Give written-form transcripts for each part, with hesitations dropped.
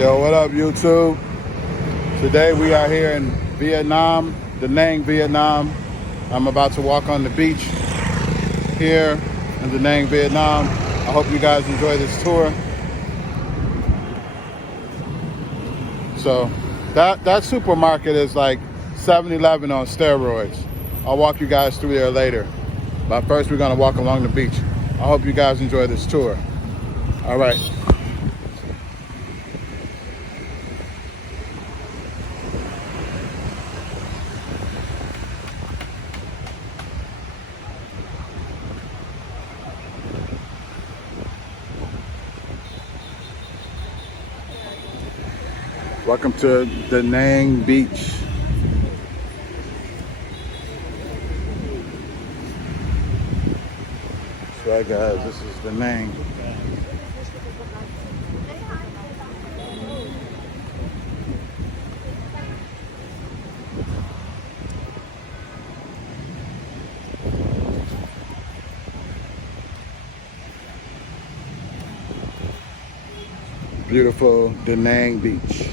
Yo, what up, YouTube? Today we are here in Vietnam, Da Nang, Vietnam. I'm about to walk on the beach here in Da Nang, Vietnam. I hope you guys enjoy this tour. So that supermarket is like 7-Eleven on steroids. I'll walk you guys through there later. But first we're gonna walk along the beach. I hope you guys enjoy this tour. All right. Welcome to Da Nang Beach. That's right, guys, this is Da Nang. Beautiful Da Nang Beach.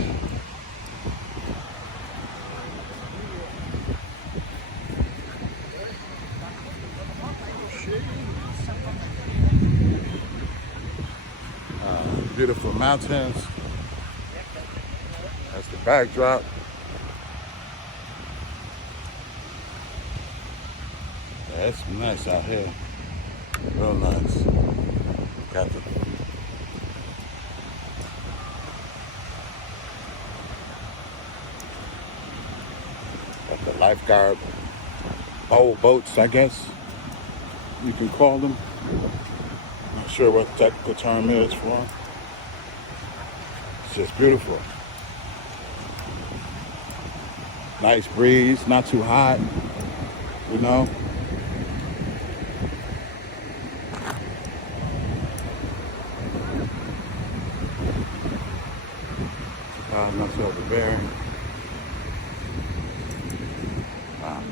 Beautiful mountains. That's the backdrop. Yeah, it's nice out here. Real nice. Got the lifeguard boats, I guess you can call them. Not sure what the technical term is for them. It's just beautiful. Nice breeze, not too hot, you know. Not overbearing. Wow.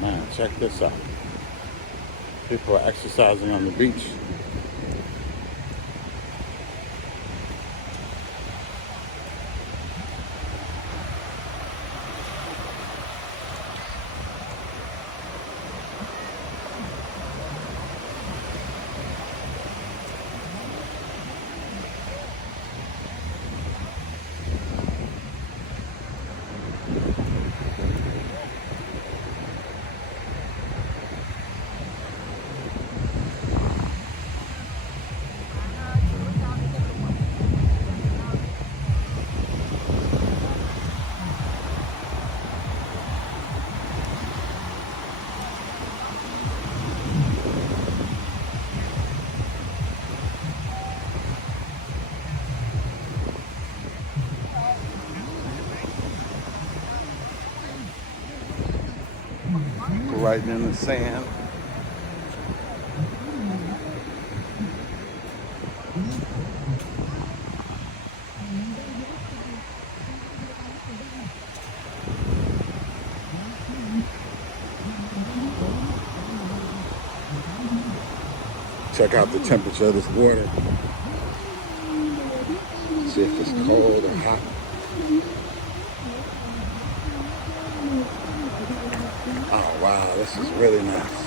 Man, check this out. People are exercising on the beach. Right in the sand. Check out the temperature of this water. See if it's cold or hot. Oh wow, this is really nice.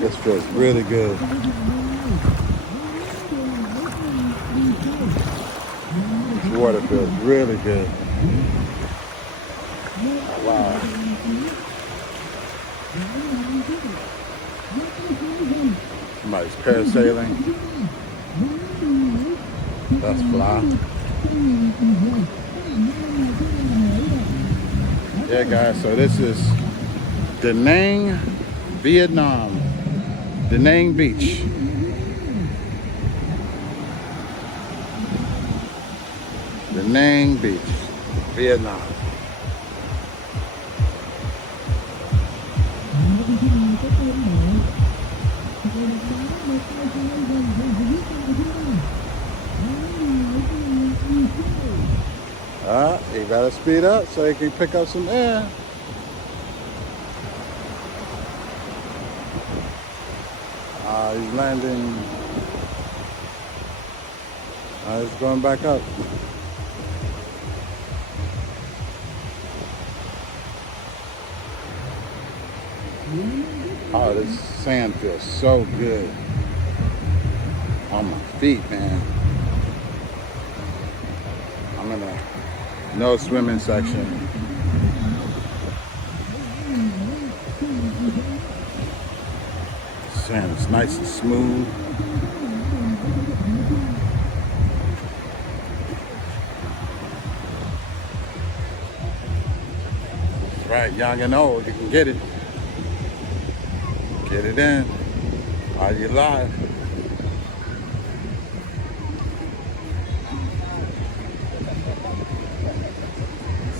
This feels really good. This water feels really good. Oh, wow. Somebody's parasailing. That's fly. Yeah, guys, so this is Da Nang, Vietnam. Da Nang Beach. Da Nang Beach, Vietnam. He better speed up so he can pick up some air. He's landing. He's going back up. Oh, this sand feels so good on my feet, man. I'm in a no swimming section. Sand is nice and smooth. That's right, young and old, you can get it. Get it in while you're live.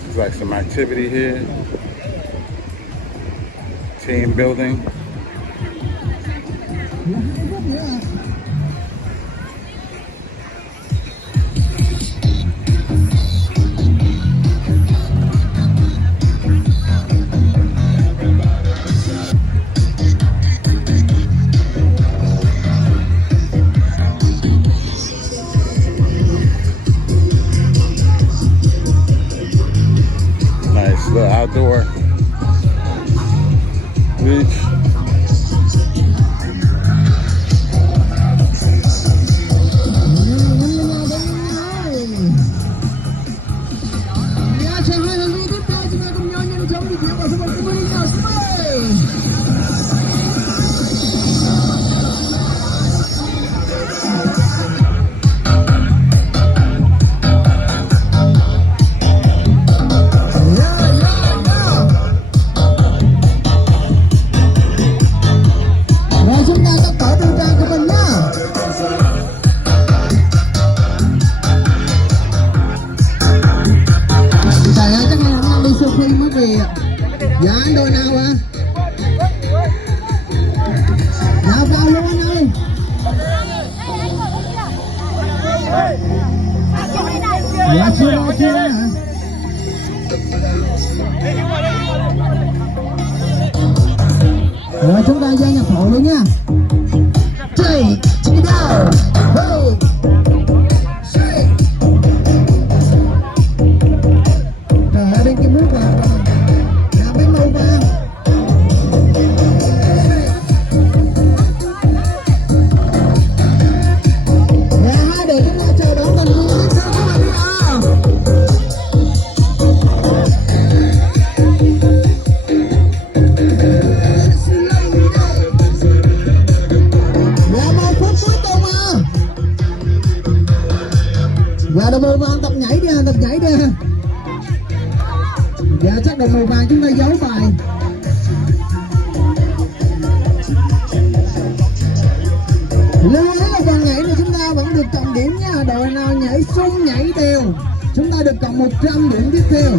There's like some activity here. Team building. Nice little outdoor beach. Dạ anh đôi nào à? Nào vào luôn anh ơi. Dạ chưa hả? Rồi chúng ta gia nhập hội luôn nha. Check it out. Hey. Trời ơi, đây cái nước là bánh màu vàng. Hai để chúng ta chờ đón thành viên tiếp theo của mình nha. Là 1 phút cuối cùng à. Và đồng màu vàng tập nhảy đi ha, tập nhảy đi ha. Dạ chắc đồng màu vàng chúng ta giấu bài. Lưu ý là phần nhảy này chúng ta vẫn được cộng điểm nha. Đội nào nhảy sung nhảy đều chúng ta được cộng 100 điểm tiếp theo.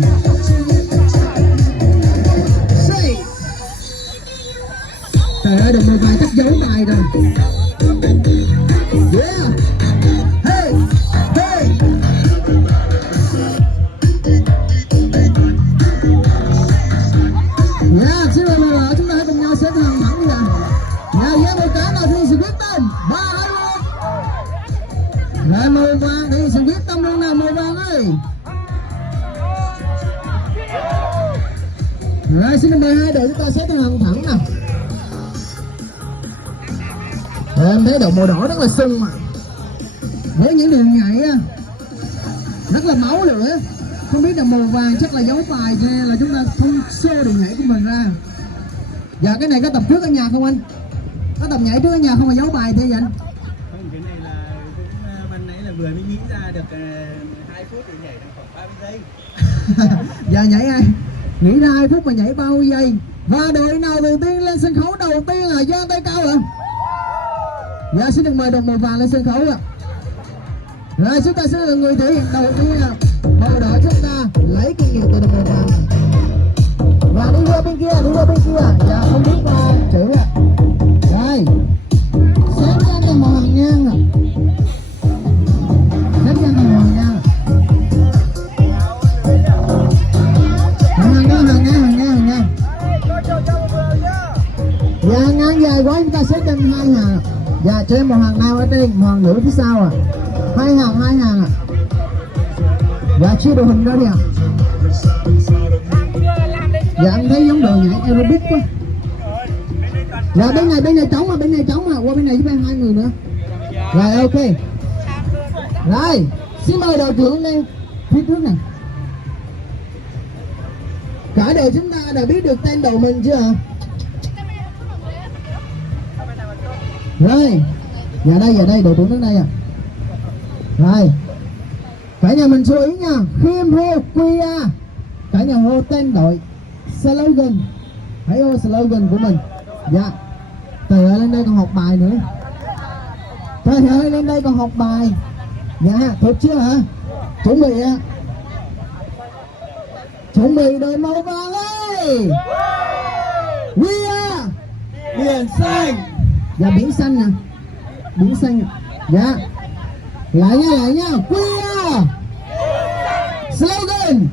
Trời ơi đồng màu vàng chắc giấu bài rồi. Yeah. Hey. Hey. Xin mời mọi người chúng ta hãy cùng nhau xếp hàng thẳng đi ạ. Nào với một cái nào thì sự quyết tâm 3, 2, 1. Rồi màu vàng thì sự quyết tâm luôn nào màu vàng ơi. Rồi xin mời hai đội chúng ta xếp hàng thẳng nào. Em thấy đội màu đỏ rất là sưng mà. Với những đường nhảy rất là máu lửa. Không biết là màu vàng chắc là giấu bài cho nên là chúng ta không show đường nhảy của mình ra. Dạ cái này có tập trước ở nhà không anh? Có tập nhảy trước ở nhà không mà giấu bài thế vậy anh? Không, cái này là cũng ban nãy là vừa mới nghĩ ra được 2 phút thì nhảy được khoảng 30 giây. Dạ nhảy ai? Nghĩ ra 2 phút mà nhảy bao nhiêu giây? Và đội nào đầu tiên lên sân khấu đầu tiên là giơ tay cao ạ? Dạ xin được mời đội màu vàng lên sân khấu ạ. Rồi chúng ta sẽ là người thể hiện đầu tiên là màu đỏ chúng ta lấy kinh nghiệm từ đội màu vàng. Và đi qua bên kia, dạ không biết chữ ạ. Rồi, xếp ra thành màu hồng ngang ạ. Xếp ra thành màu hồng ngang ạ. ta xếp trên 2 hàng. Dạ cho em một hàng nam ở trên, một hàng nữ phía sau ạ. Hai hàng ạ. Dạ chia đồ hình ra đi ạ. Dạ em thấy giống đồ nhảy aerobic quá. Dạ bên này trống mà, qua bên này giúp em 2 người nữa. Rồi ok. Rồi, xin mời đội trưởng lên phía trước này. Cả đội chúng ta đã biết được tên đội mình chưa ạ? Rồi, dạ đây, đội trưởng đứng đây ạ. Rồi, cả nhà mình chú ý nha, khi em hô QA, cả nhà hô tên đội, slogan, hãy hô slogan của mình. Dạ, trời ơi lên đây còn học bài nữa. Trời ơi lên đây còn học bài. Dạ, thuộc chưa hả? Chuẩn bị ạ. Chuẩn bị đội màu vàng ơi. We are Biển xanh. dạ biển xanh nè, biển xanh. Dạ lại nha. We are slogan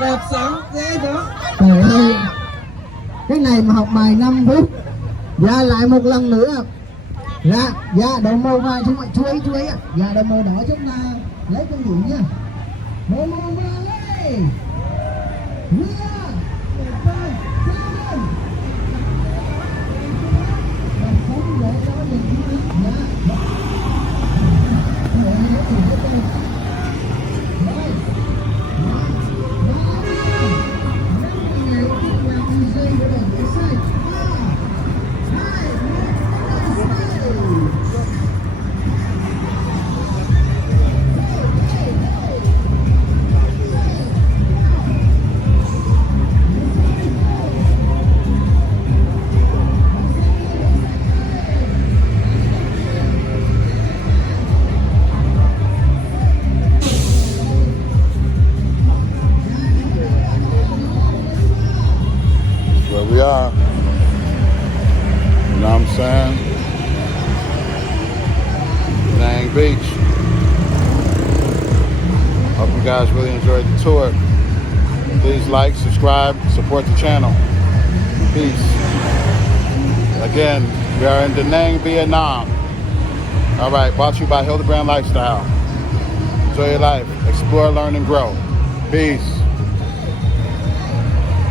Đẹp sáng dễ đó. trời ơi cái này mà học bài 5 phút. Dạ lại một lần nữa. Dạ đội màu vàng chúng mày chú ý ạ. Dạ đội màu đỏ chúng ta lấy con điện nha. Đội màu vàng ơi. We are slogan. Where we are. You know what I'm saying? Dang Beach. Hope you guys really enjoyed the tour. Please like, subscribe, support the channel. Peace. Again, we are in Da Nang, Vietnam. All right, brought to you by Hilderbrand Lifestyle. Enjoy your life. Explore, learn, and grow. Peace.